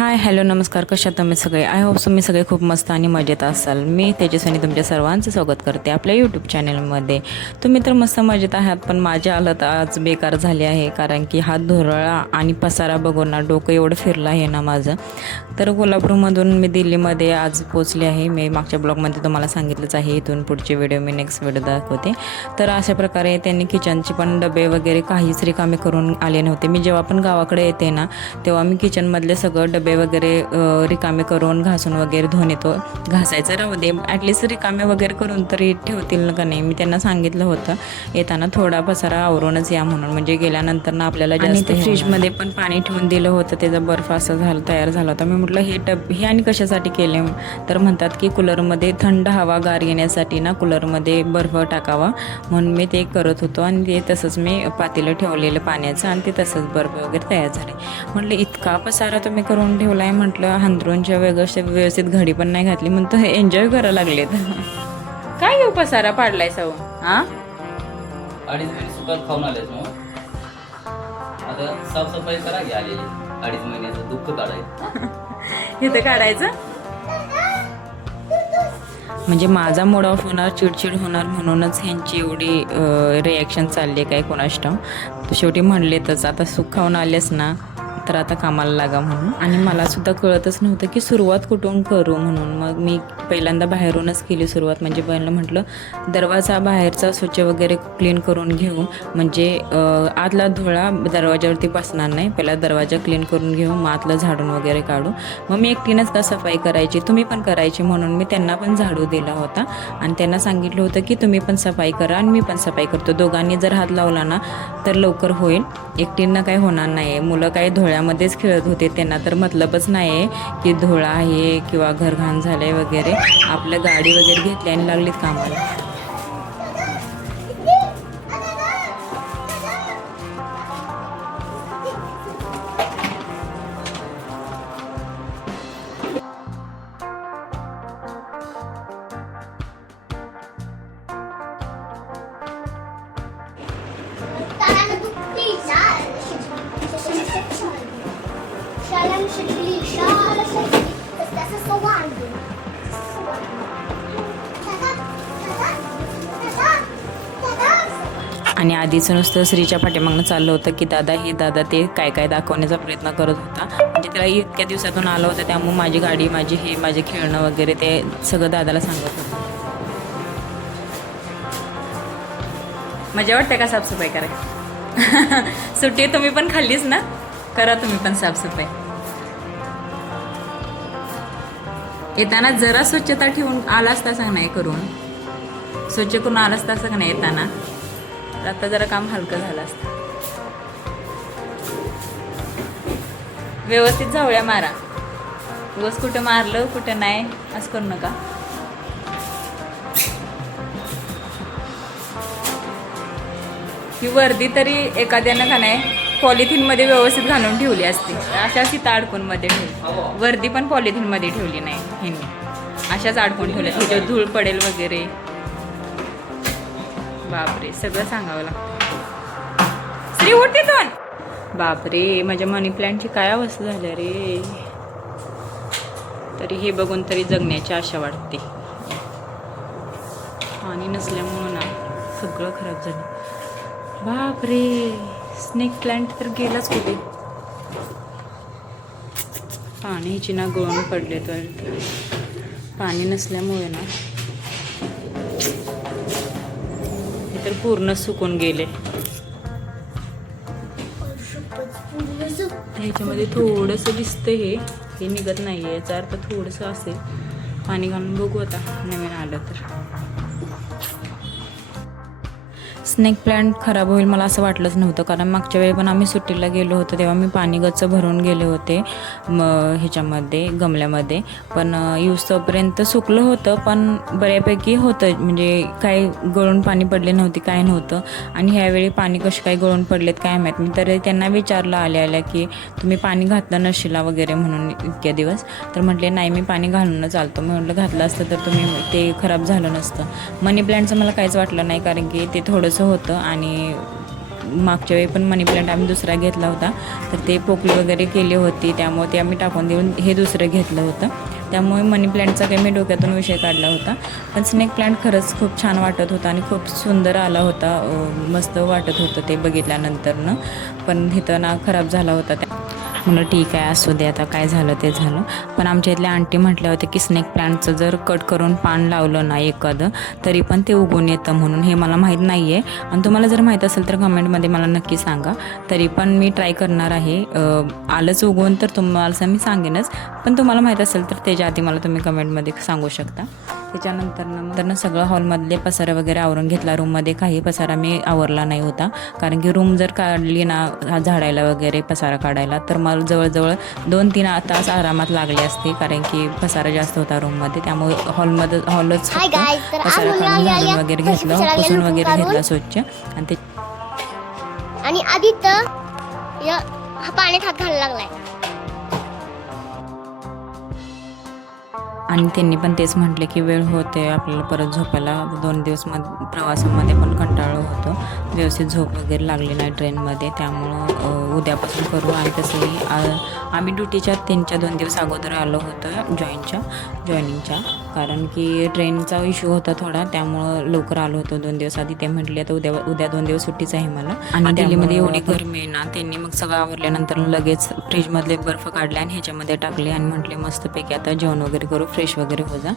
Hi hello नमस्कार, कशा तुम्ही सगळे? आय होप तुम्ही सगळे खूप मस्त आणि मजेत असाल. मी तेजस्विनी तुमच्या सर्वांचं स्वागत करते आपल्या यूट्यूब चॅनलमध्ये. तुम्ही तर मस्त मजेत आहात, पण माझी हालत आज बेकार झाली आहे, कारण की हा धुरळा आणि पसारा बघून ना डोकं एवढं फिरलं आहे ना माझं. तर कोल्हापूरमधून मी दिल्लीमध्ये आज पोचले आहे. मी मागच्या ब्लॉगमध्ये तुम्हाला सांगितलंच आहे, इथून पुढचे व्हिडिओ मी नेक्स्ट व्हिडिओ दाखवते. तर अशा प्रकारे त्यांनी किचनचे पण डबे वगैरे काहीच रिकामे करून आले नव्हते. मी जेव्हा पण गावाकडे येते ना, तेव्हा मी किचनमधले सगळं डबे वगैरे रिकामे करून घासून वगैरे धुवून येतो. घासायचं राहू दे, ॲटलिस्ट रिकामे वगैरे करून तरी ठेवतील का नाही. मी त्यांना सांगितलं होतं येताना थोडा पसारा आवरूनच या म्हणून, म्हणजे गेल्यानंतर ना आपल्याला जास्त. फ्रीजमध्ये पण पाणी ठेवून दिलं होतं, त्याचा बर्फ असं तयार झाला होता. मी म्हटलं हे आणि कशासाठी केले? तर म्हणतात की कूलरमध्ये थंड हवा गार येण्यासाठी ना कूलरमध्ये बर्फ टाकावा, म्हणून मी ते करत होतो. आणि ते तसंच मी पातेलं ठेवलेलं पाण्याचं, आणि ते तसंच बर्फ वगैरे तयार झाले. म्हटलं इतका पसारा तुम्ही करून ठेवला आहे. म्हटलं हंतरूनच्या व्यवस्थित घडी पण नाही घातली, म्हणतो एन्जॉय करायला लागलेत. काय घेऊ पसारा पाडलाय सव? हां, अडीच महिने सुखात खाऊन आलेच मग आता साफसफाई करा घ्या आलेली. 2.5 महिन्याचं दुःख काढायचं इथं काढायचं म्हणजे माझा मूड ऑफ होणार, चिडचिड होणार, म्हणूनच ह्यांची एवढी रिॲक्शन चालली काय कोणास ठाऊक. शेवटी म्हणलेतच आता सुख खाऊन आलेस ना तर आता कामाला लागा म्हणून. आणि मला सुद्धा कळतच नव्हतं की सुरुवात कुठून करू म्हणून. मग मी पहिल्यांदा बाहेरूनच केली सुरुवात. म्हणजे पहिलं म्हटलं दरवाजा बाहेरचा स्वच्छ वगैरे क्लीन करून घेऊ, म्हणजे आतला धुळा दरवाजावरती बसणार नाही. पहिला दरवाजा क्लीन करून घेऊ, मग आतलं झाडून वगैरे काढू. मग मी एकटीनंच का सफाई करायची, तुम्ही पण करायची, म्हणून मी त्यांना पण झाडू दिला होता. आणि त्यांना सांगितलं होतं की तुम्ही पण सफाई करा आणि मी पण सफाई करतो. दोघांनी जर हात लावला ना तर लवकर होईल, एकटींना काही होणार नाही. मुलं काही धुळ्यामध्येच खेळत होते, त्यांना तर मतलबच नाही आहे की धुळा आहे किंवा घर घाण झाले वगैरे. आपलं गाडी वगैरे घेतली आणि लागलीत कामाला. आणि आधीच नुसतं श्रीच्या पाठीमागनं चाललं होतं की दादा ते काय काय दाखवण्याचा प्रयत्न करत होता. म्हणजे त्याला इतक्या दिवसातून आलं होतं, त्यामुळे माझी गाडी, माझे खेळणं वगैरे ते सगळं दादाला सांगत होतं. मजा वाटते का साफसफाई करायला? सुट्टी तुम्ही पण खाल्लीच ना, करा तुम्ही पण साफसफाई. येताना जरा स्वच्छता ठेवून आला असता सांग, नाही करून स्वच्छ करून आला असता सांग नाही येताना, आता जरा काम हलकं झालं असतं. व्यवस्थित झावळ्या मारा, दिवस कुठं मारलं कुठं नाही असं करू नका. ही वर्दी तरी एखाद्यानं का नाही पॉलिथिनमध्ये व्यवस्थित घालून ठेवली असते, अशाच इथं अडकूनमध्ये ठेवली. वर्दी पण पॉलिथिनमध्ये ठेवली नाही ह्यांनी, अशाच अडकून ठेवल्या, तिथे धूळ पडेल वगैरे. बापरे, सगळं सांगावं लागतं. श्री उठ तिथून. बापरे, माझ्या मनी प्लॅन्टची काय अवस्था झाली रे. तरी हे बघून तरी जगण्याची आशा वाटते. पाणी नसल्यामुळं ना सगळं खराब झालं. बापरे, स्नेक प्लांट तर गेलाच कुठे. पाण्याची ना गळून पडले, तर पाणी नसल्यामुळे ना तर पूर्ण सुकून गेले. ह्याच्यामध्ये थोडंसं दिसतं, हे निघत नाही आहे, याचा अर्थ थोडंसं असेल. पाणी घालून बघू आता नवीन आलं तर. स्नेक प्लांट खराब होईल मला असं वाटलंच नव्हतं, कारण मागच्या वेळी पण आम्ही सुट्टीला गेलो होतो तेव्हा मी पाणी गच्च भरून गेले होते ह्याच्यामध्ये गमल्यामध्ये. पण यूजपर्यंत सुकलं होतं, पण बऱ्यापैकी होतं, म्हणजे काही गळून पाणी पडले नव्हते, काय नव्हतं. आणि ह्यावेळी पाणी कसे काय गळून पडलेत काय माहीत. मी तर त्यांना विचारलं आल्या की तुम्ही पाणी घातलं नशिला वगैरे म्हणून इतक्या दिवस. तर म्हटले नाही, मी पाणी घालूनच चालतो. मी म्हटलं घातलं असतं तर तुम्ही ते खराब झालं नसतं. मनी प्लांटचं मला काहीच वाटलं नाही, कारण की ते थोडंसं होतं आणि मागच्या वेळी पण मनी प्लांट आम्ही दुसरा घेतला होता, तर ते पोकळी वगैरे केली होती, त्यामुळे ते आम्ही टाकून देऊन हे दुसरं घेतलं होतं. त्यामुळे मनी प्लांटचा काही मी डोक्यातून विषय काढला होता. पण स्नेक प्लांट खरंच खूप छान वाटत होता आणि खूप सुंदर आला होता. मस्त वाटत होतं ते बघितल्यानंतरनं. पण इथं ना खराब झाला होता. म्हणलं ठीक आहे, असू दे, आता काय झालं ते झालं. पण आमच्या इथल्या आंटी म्हटल्या होत्या की स्नेक प्लांटचं जर कट करून पान लावलं ना एखादं तरी पण ते उगवून येतं म्हणून. हे मला माहीत नाही आहे, आणि तुम्हाला जर माहीत असेल तर कमेंटमध्ये मला नक्की सांगा. तरी पण मी ट्राय करणार आहे. आलंच उगवून तर तुम्हाला मी सांगेनच, पण तुम्हाला माहीत असेल तर त्याच्या आधी मला तुम्ही कमेंटमध्ये सांगू शकता. त्याच्यानंतर सगळं हॉलमधले पसारा वगैरे आवरून घेतला. रूममध्ये काही पसारा मी आवरला नाही होता, कारण की रूम जर काढली ना झाडायला वगैरे पसारा काढायला तर मला जवळजवळ 2-3 तास आरामात लागले असते, कारण की पसारा जास्त होता रूममध्ये. त्यामुळे हॉलच फक्त पसारा काढून झाडून वगैरे घेतलं, पुसून वगैरे घेतला स्वच्छ. आणि आधी तर हा पाण्यात हात घालायला लागलाय. आणि त्यांनी पण तेच म्हटले की वेळ होते आपल्याला परत झोपायला. 2 दिवस प्रवासामध्ये पण कंटाळलो होतो, व्यवस्थित झोप वगैरे लागली नाही ट्रेनमध्ये. त्यामुळं उद्यापासून करू. आणि तसंही आम्ही ड्युटीच्या 2 दिवस अगोदर आलो होतो जॉईनिंगच्या, कारण की ट्रेनचा इश्यू होता थोडा, त्यामुळं लवकर आलो होतो 2 दिवस आधी. ते म्हटले आता उद्या 2 दिवस सुट्टीच आहे मला. आणि दिल्लीमध्ये एवढी गरमी आहे ना, त्यांनी मग सगळं आवरल्यानंतर लगेच फ्रीजमधले बर्फ काढले आणि ह्याच्यामध्ये टाकले आणि म्हटले मस्तपैकी आता जेवण वगैरे करू, फ्रेश वगैरे हो जा.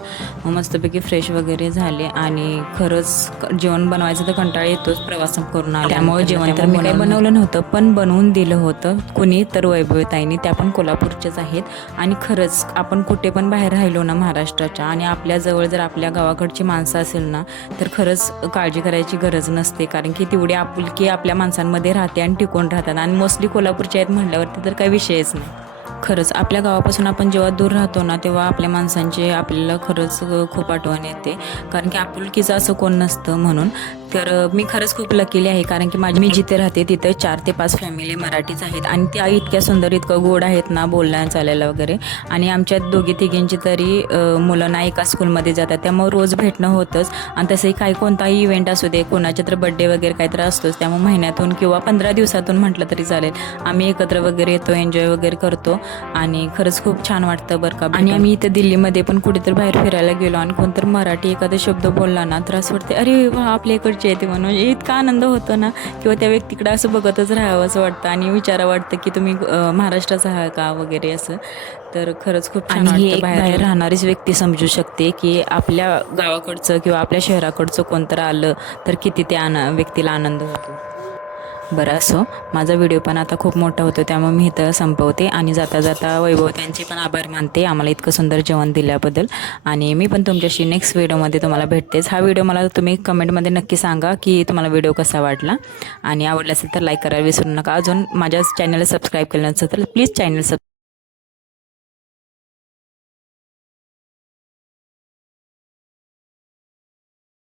मग मस्तपैकी फ्रेश वगैरे झाले. आणि खरंच जेवण बनवायचं तर कंटाळा येतोच प्रवास करून आला. त्यामुळे जेवण तर मी काही बनवलं नव्हतं, पण बनवून दिलं होतं कुणी तर वैभवताईंनी. त्या पण कोल्हापूरच्याच आहेत. आणि खरंच आपण कुठे पण बाहेर राहिलो ना महाराष्ट्राच्या, आणि आपल्याजवळ जर आपल्या गावाकडची माणसं असेल ना तर खरंच काळजी करायची गरज नसते, कारण की तेवढी आपुलकी आपल्या माणसांमध्ये राहते आणि टिकून राहतात. आणि मोस्टली कोल्हापूरच्या आहेत म्हटल्यावरती तर काही विषयच नाही. खरंच आपल्या गावापासून आपण जेव्हा दूर राहतो ना तेव्हा आपल्या माणसांची आपल्याला खरंच खूप आठवण येते, कारण की आपुलकीचं असं कोण नसतं म्हणून. तर मी खरंच खूप लकीली आहे, कारण की मी जिथे राहते तिथे 4 ते 5 फॅमिली मराठीच आहेत. आणि त्या इतक्या सुंदर, इतकं गोड आहेत ना बोलण्या चालायला वगैरे. आणि आमच्या 2-3 तरी मुलं ना एका स्कूलमध्ये जातात, त्यामुळे रोज भेटणं होतंच. आणि तसंही काही कोणताही इव्हेंट असू दे, कोणाचे तर बड्डे वगैरे काहीतरी असतोच, त्यामुळे महिन्यातून किंवा 15 दिवसातून म्हटलं तरी चालेल आम्ही एकत्र वगैरे येतो, एन्जॉय वगैरे करतो. आणि खरंच खूप छान वाटतं बरं का. आणि आम्ही इथं दिल्लीमध्ये पण कुठेतरी बाहेर फिरायला गेलो आणि कोणतरी मराठी एखादा शब्द बोलला ना तर असं वाटते अरे वा आपल्या इकडचे येते म्हणून. इतका आनंद होतो ना, किंवा त्या व्यक्तीकडे असं बघतच राहावं असं वाटतं आणि विचारा वाटतं की तुम्ही महाराष्ट्राचा आहात का वगैरे असं. तर खरंच खूप छान वाटतं. बाहेर राहणारीच व्यक्ती समजू शकते की आपल्या गावाकडचं किंवा आपल्या शहराकडचं कोणतं आलं तर किती त्या व्यक्तीला आनंद होतो. बरं असो, माझा व्हिडिओ पण आता खूप मोठा होतो, त्यामुळे मी इथं संपवते. आणि जाता जाता वैभव त्यांचे पण आभार मानते आम्हाला इतकं सुंदर जेवण दिल्याबद्दल. आणि मी पण तुमच्याशी नेक्स्ट व्हिडिओमध्ये तुम्हाला भेटतेच. हा व्हिडिओ मला तुम्ही कमेंटमध्ये नक्की सांगा की तुम्हाला व्हिडिओ कसा वाटला. आणि आवडला असेल तर लाईक करायला विसरू नका. अजून माझ्या चॅनलला सबस्क्राईब केलं नसेल तर प्लीज चॅनल